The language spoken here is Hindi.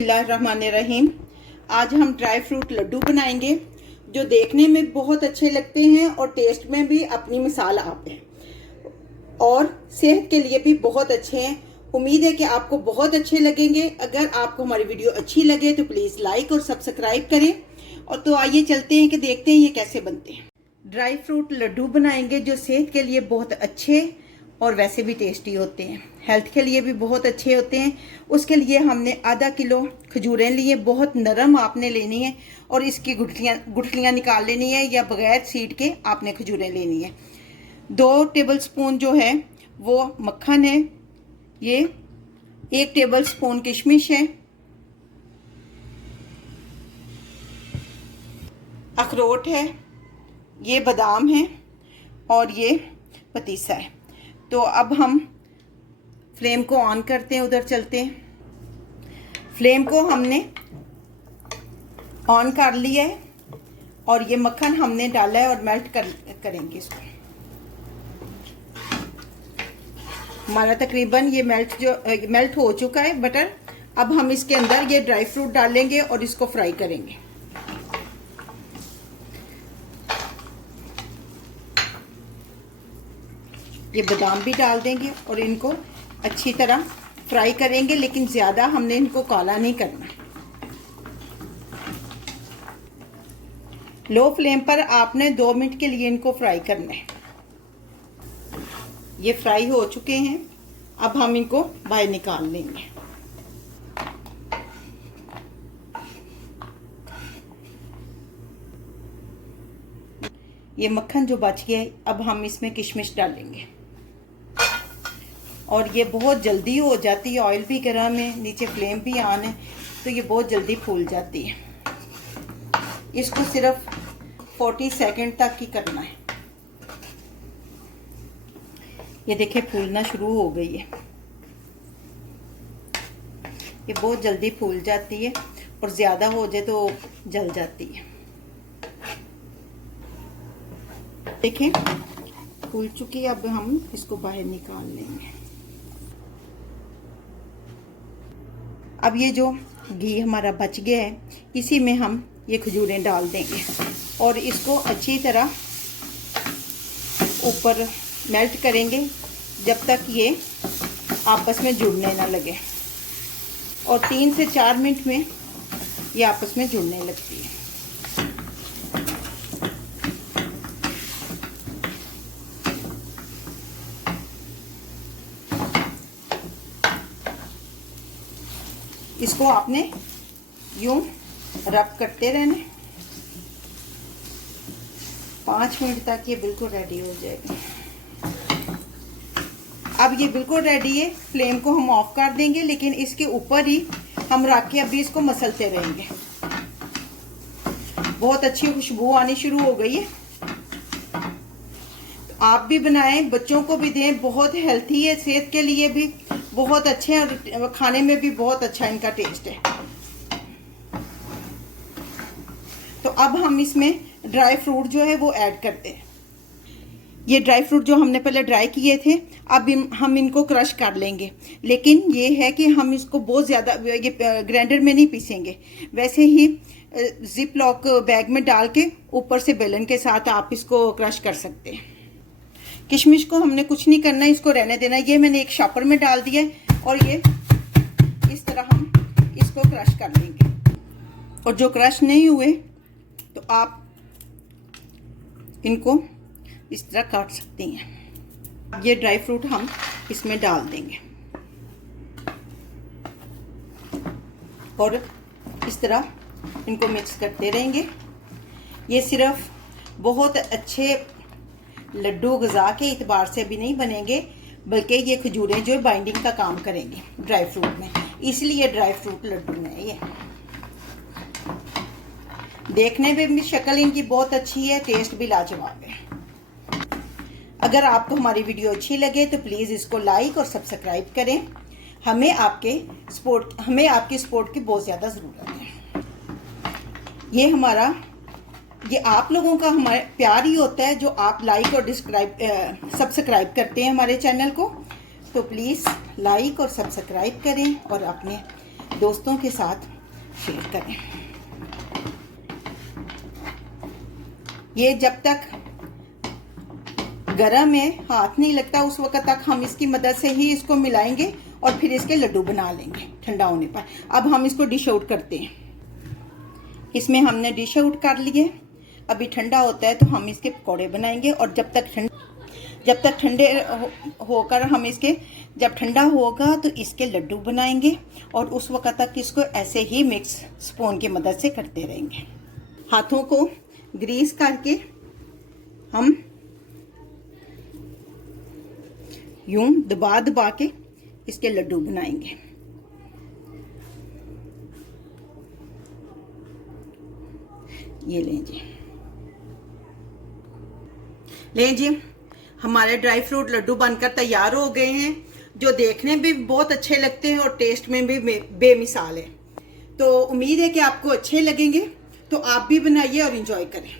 बिस्मिल्लाहिर्रहमानिर्रहीम। आज हम ड्राई फ्रूट लड्डू बनाएंगे जो देखने में बहुत अच्छे लगते हैं और टेस्ट में भी अपनी मिसाल आप है और सेहत के लिए भी बहुत अच्छे हैं। उम्मीद है कि आपको बहुत अच्छे लगेंगे। अगर आपको हमारी वीडियो अच्छी लगे तो प्लीज़ लाइक और सब्सक्राइब करें। और तो आइए चलते हैं कि देखते हैं ये कैसे बनते हैं। ड्राई फ्रूट लड्डू बनाएंगे जो सेहत के लिए बहुत अच्छे और वैसे भी टेस्टी होते हैं, हेल्थ के लिए भी बहुत अच्छे होते हैं। उसके लिए हमने आधा किलो खजूरें लिए, बहुत नरम आपने लेनी है और इसकी गुठलियाँ निकाल लेनी है या बगैर सीड के आपने खजूरें लेनी है। 2 टेबलस्पून जो है वो मक्खन है, ये 1 टेबलस्पून किशमिश है, अखरोट है, ये बादाम है और ये पतीसा है। तो अब हम फ्लेम को ऑन करते हैं, उधर चलते हैं। फ्लेम को हमने ऑन कर लिया है और ये मक्खन हमने डाला है और मेल्ट करेंगे इसको। हमारा तकरीबन ये मेल्ट हो चुका है बटर। अब हम इसके अंदर ये ड्राई फ्रूट डालेंगे और इसको फ्राई करेंगे। ये बादाम भी डाल देंगे और इनको अच्छी तरह फ्राई करेंगे, लेकिन ज़्यादा हमने इनको काला नहीं करना। लो फ्लेम पर आपने 2 मिनट के लिए इनको फ्राई करना है। ये फ्राई हो चुके हैं, अब हम इनको बाहर निकाल लेंगे। ये मक्खन जो बच गया है, अब हम इसमें किशमिश डालेंगे और ये बहुत जल्दी हो जाती है। ऑयल भी गर्म है, नीचे फ्लेम भी ऑन है, तो ये बहुत जल्दी फूल जाती है। इसको सिर्फ 40 सेकंड तक ही करना है। ये देखिए फूलना शुरू हो गई है। ये बहुत जल्दी फूल जाती है और ज़्यादा हो जाए तो जल जाती है। देखें फूल चुकी है, अब हम इसको बाहर निकाल लेंगे। अब ये जो घी हमारा बच गया है, इसी में हम ये खजूरें डाल देंगे और इसको अच्छी तरह ऊपर मेल्ट करेंगे जब तक ये आपस में जुड़ने ना लगे। और 3 से 4 मिनट में ये आपस में जुड़ने लगती है। इसको आपने यूं रब करते रहना। 5 मिनट तक ये बिल्कुल रेडी हो जाएगा। अब ये बिल्कुल रेडी है, फ्लेम को हम ऑफ कर देंगे, लेकिन इसके ऊपर ही हम रख के अभी इसको मसलते रहेंगे। बहुत अच्छी खुशबू आनी शुरू हो गई है। तो आप भी बनाएं, बच्चों को भी दें, बहुत हेल्थी है, सेहत के लिए भी बहुत अच्छे हैं और खाने में भी बहुत अच्छा इनका टेस्ट है। तो अब हम इसमें ड्राई फ्रूट जो है वो ऐड करते हैं। ये ड्राई फ्रूट जो हमने पहले ड्राई किए थे, अब हम इनको क्रश कर लेंगे, लेकिन ये है कि हम इसको बहुत ज़्यादा ये ग्राइंडर में नहीं पीसेंगे। वैसे ही जिप लॉक बैग में डाल के ऊपर से बेलन के साथ आप इसको क्रश कर सकते हैं। किशमिश को हमने कुछ नहीं करना, इसको रहने देना। ये मैंने एक शॉपर में डाल दिया है और ये इस तरह हम इसको क्रश कर लेंगे। और जो क्रश नहीं हुए तो आप इनको इस तरह काट सकती हैं। ये ड्राई फ्रूट हम इसमें डाल देंगे और इस तरह इनको मिक्स करते रहेंगे। ये सिर्फ बहुत अच्छे लड्डू ग़िज़ा के इतबार से भी नहीं बनेंगे, बल्कि ये खजूरें जो बाइंडिंग का काम करेंगी ड्राई फ्रूट में, इसलिए ड्राई फ्रूट लड्डू में ये देखने में भी शक्ल इनकी बहुत अच्छी है, टेस्ट भी लाजवाब है। अगर आपको हमारी वीडियो अच्छी लगे तो प्लीज़ इसको लाइक और सब्सक्राइब करें। हमें आपकी सपोर्ट की बहुत ज़्यादा ज़रूरत है। ये आप लोगों का हमारे प्यार ही होता है जो आप लाइक और सब्सक्राइब करते हैं हमारे चैनल को। तो प्लीज़ लाइक और सब्सक्राइब करें और अपने दोस्तों के साथ शेयर करें। ये जब तक गरम है, हाथ नहीं लगता, उस वक्त तक हम इसकी मदद से ही इसको मिलाएंगे और फिर इसके लड्डू बना लेंगे ठंडा होने पर। अब हम इसको डिश आउट करते हैं। इसमें हमने डिश आउट कर लिए। अभी ठंडा होता है तो हम इसके पकौड़े बनाएंगे, और जब तक ठंडे होकर हम इसके, जब ठंडा होगा तो इसके लड्डू बनाएंगे और उस वक्त तक इसको ऐसे ही मिक्स स्पून की मदद से करते रहेंगे। हाथों को ग्रीस करके हम यूं दबा दबा के इसके लड्डू बनाएंगे। ये लें जी, हमारे ड्राई फ्रूट लड्डू बनकर तैयार हो गए हैं, जो देखने में भी बहुत अच्छे लगते हैं और टेस्ट में भी बेमिसाल है। तो उम्मीद है कि आपको अच्छे लगेंगे, तो आप भी बनाइए और एंजॉय करें।